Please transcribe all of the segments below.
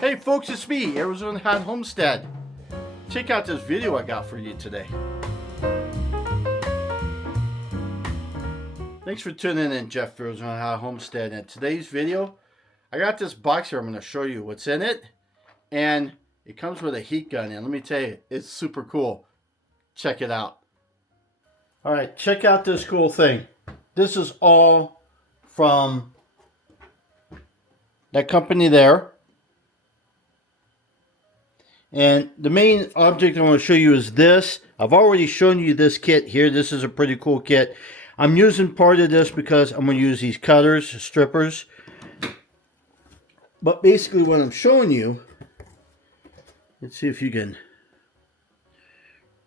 Hey folks, it's me, Arizona Hot Homestead. Check out this video I got for you today. Thanks for tuning in, Jeff, Arizona Hot Homestead. In today's video, I got this box here. I'm going to show you what's in it. And it comes with a heat gun. And let me tell you, it's super cool. Check it out. Alright, check out this cool thing. This is all from that company there. And the main object I want to show you is this. I've already shown you this kit here. This is a pretty cool kit. I'm using part of this because I'm going to use these cutters, strippers. But basically what I'm showing you, let's see if you can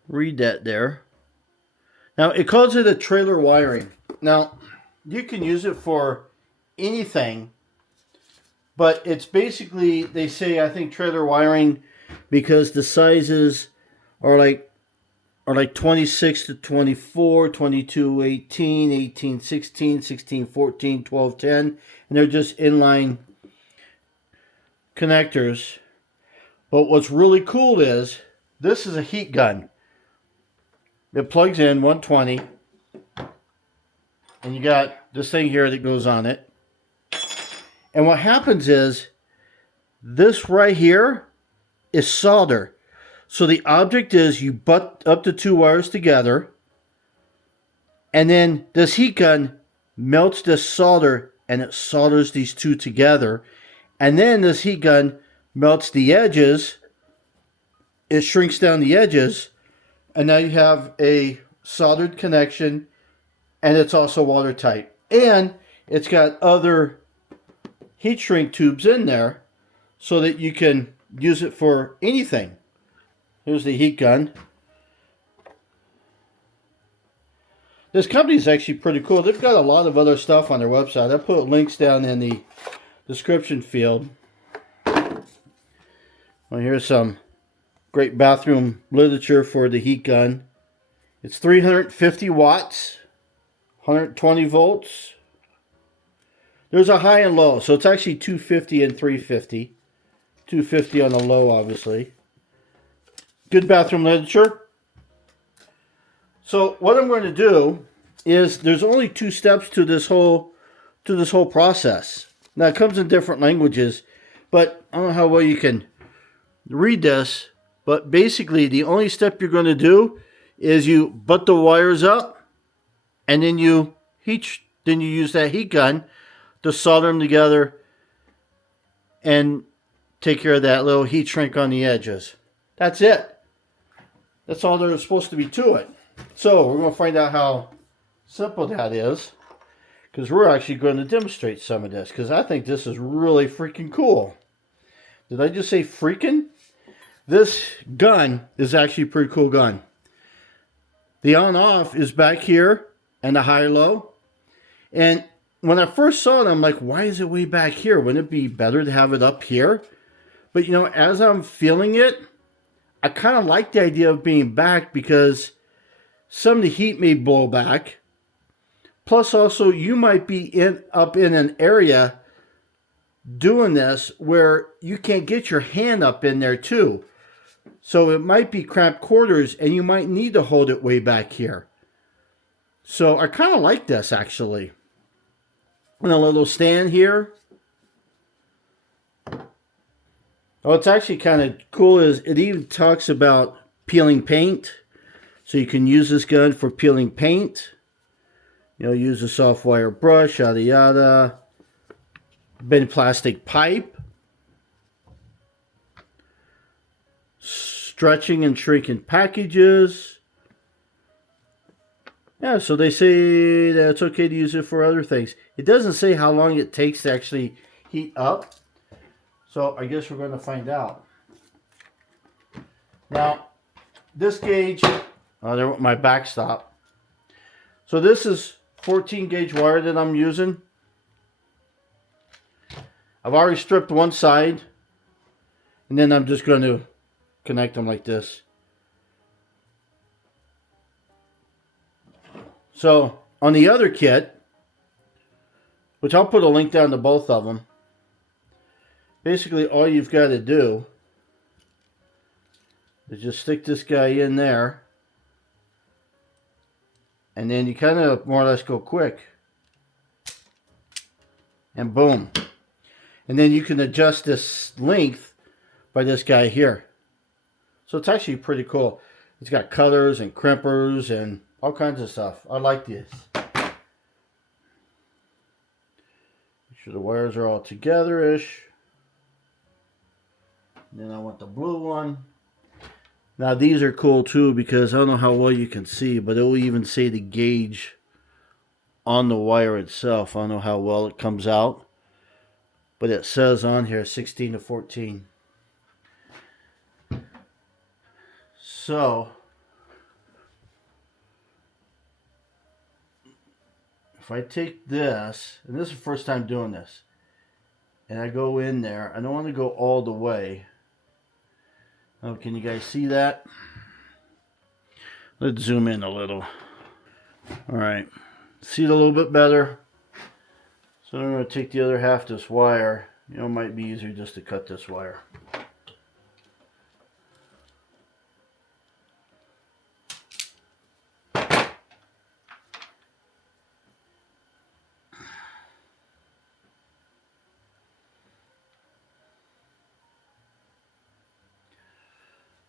read that there. Now it calls it a trailer wiring. Now you can use it for anything, but it's basically, they say, I think trailer wiring, because the sizes are like 26 to 24, 22, 18, 18, 16, 16, 14, 12, 10, and they're just inline connectors. But what's really cool is this is a heat gun. It plugs in 120, and you got this thing here that goes on it. And what happens is this right here is solder. So the object is you butt up the two wires together, and then this heat gun melts this solder and it solders these two together, and then this heat gun melts the edges, it shrinks down the edges, and now you have a soldered connection, and it's also watertight, and it's got other heat shrink tubes in there so that you can use it for anything. Here's the heat gun. This company is actually pretty cool. They've got a lot of other stuff on their website. I put links down in the description field. Well, here's some great bathroom literature for the heat gun. It's 350 watts, 120 volts. There's a high and low, so it's actually 250 and 350. 250 on the low, obviously. Good bathroom literature. So what I'm going to do is, there's only 2 steps to this whole process. Now it comes in different languages, but I don't know how well you can read this. But basically, the only step you're going to do is you butt the wires up, and then you use that heat gun to solder them together and take care of that little heat shrink on the edges. That's it. That's all there's supposed to be to it. So we're going to find out how simple that is, because we're actually going to demonstrate some of this, because I think this is really freaking cool. Did I just say freaking? This gun is actually a pretty cool gun. The on-off is back here, and the high-low. And when I first saw it, I'm like, why is it way back here? Wouldn't it be better to have it up here? But you know, as I'm feeling it, I kind of like the idea of being back, because some of the heat may blow back. Plus also, you might be up in an area doing this where you can't get your hand up in there too. So it might be cramped quarters, and you might need to hold it way back here. So I kind of like this, actually. And a little stand here. What's actually kind of cool is it even talks about peeling paint. So you can use this gun for peeling paint. You know, use a soft wire brush, yada yada. Bend plastic pipe. Stretching and shrinking packages. Yeah, so they say that it's okay to use it for other things. It doesn't say how long it takes to actually heat up. So I guess we're going to find out. Now, this gauge, there went my backstop. So this is 14 gauge wire that I'm using. I've already stripped one side, and then I'm just going to connect them like this. So on the other kit, which I'll put a link down to both of them, basically all you've got to do is just stick this guy in there, and then you kind of more or less go quick, and boom. And then you can adjust this length by this guy here. So it's actually pretty cool. It's got cutters and crimpers and all kinds of stuff. I like this. Make sure the wires are all together-ish. Then I want the blue one. Now these are cool too, because I don't know how well you can see, but it will even say the gauge on the wire itself. I don't know how well it comes out, but it says on here 16 to 14. So if I take this, and this is the first time doing this, and I go in there, I don't want to go all the way. Oh, can you guys see that? Let's zoom in a little. Alright, see it a little bit better. So I'm going to take the other half of this wire. You know, it might be easier just to cut this wire.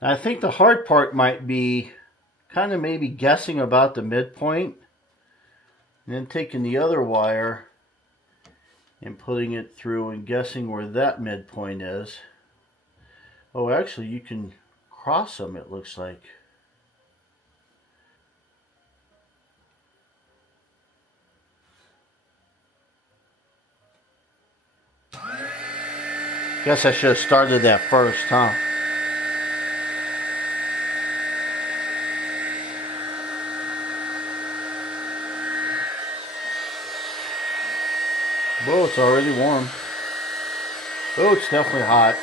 I think the hard part might be kind of maybe guessing about the midpoint, and then taking the other wire and putting it through and guessing where that midpoint is. Oh, actually you can cross them, it looks like. Guess I should have started that first, huh? Oh, it's already warm. Oh, it's definitely hot.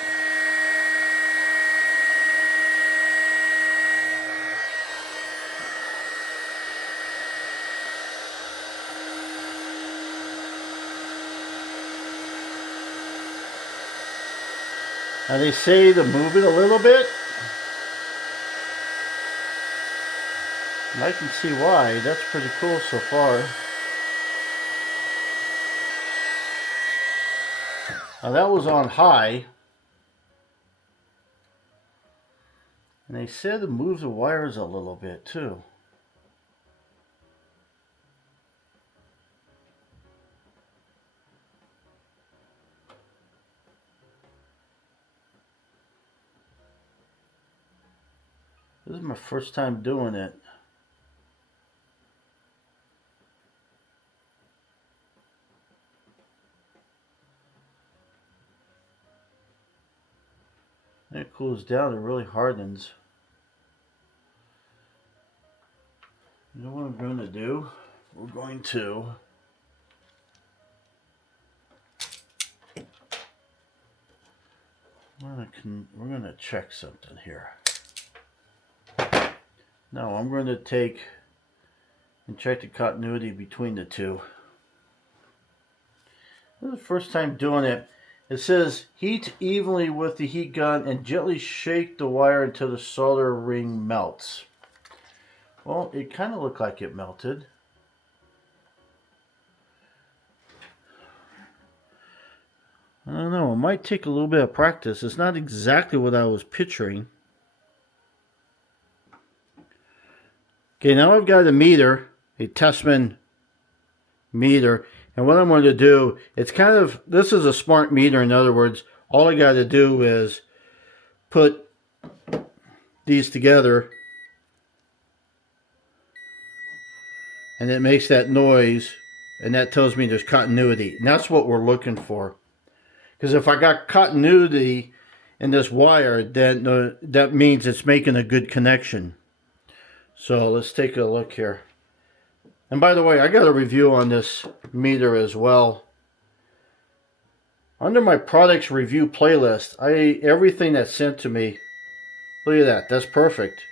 Now they say to move it a little bit. And I can see why. That's pretty cool so far. Now that was on high. And they said to move the wires a little bit too. This is my first time doing it. When it cools down, it really hardens. You know what I'm going to do? We're going to check something here. Now I'm going to take and check the continuity between the two. This is the first time doing it. It says heat evenly with the heat gun and gently shake the wire until the solder ring melts. Well, it kind of looked like it melted. I don't know, it might take a little bit of practice. It's not exactly what I was picturing. Okay, now I've got a meter, a Testman meter, and what I'm going to do, it's kind of, this is a smart meter. In other words, all I got to do is put these together and it makes that noise, and that tells me there's continuity, and that's what we're looking for. Because if I got continuity in this wire, then that means it's making a good connection. So let's take a look here. And by the way, I got a review on this meter as well. Under my products review playlist, everything that's sent to me, look at that, that's perfect.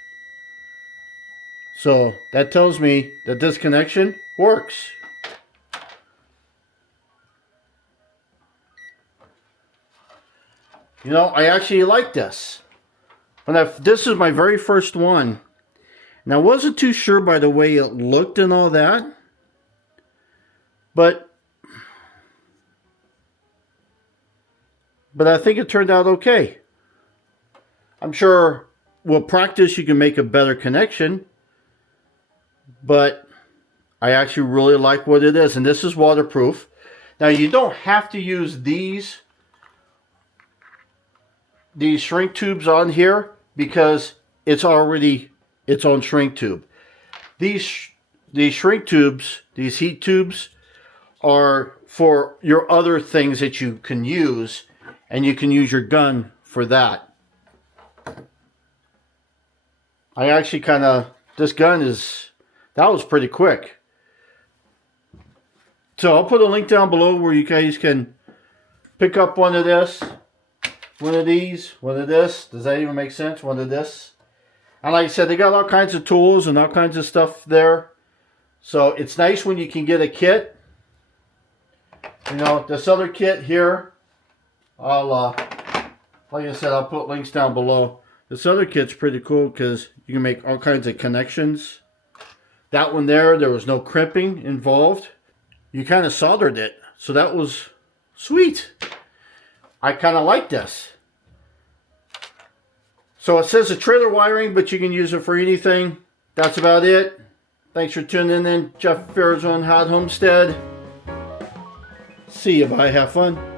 So that tells me that this connection works. You know, I actually like this. This is my very first one. And I wasn't too sure by the way it looked and all that. But I think it turned out okay. I'm sure with practice you can make a better connection. But I actually really like what it is. And this is waterproof. Now you don't have to use these shrink tubes on here because it's already its own shrink tube. These shrink tubes, these heat tubes, are for your other things that you can use, and you can use your gun for that. I actually this gun that was pretty quick. So I'll put a link down below where you guys can pick up one of this, one of these, one of this. Does that even make sense? One of this. And like I said, they got all kinds of tools and all kinds of stuff there. So it's nice when you can get a kit. You know, this other kit here, like I said, I'll put links down below. This other kit's pretty cool because you can make all kinds of connections. That one there was no crimping involved. You kind of soldered it. So that was sweet. I kind of like this. So it says a trailer wiring, but you can use it for anything. That's about it. Thanks for tuning in, Jeff Fair's on Hot Homestead. See you, bye, have fun.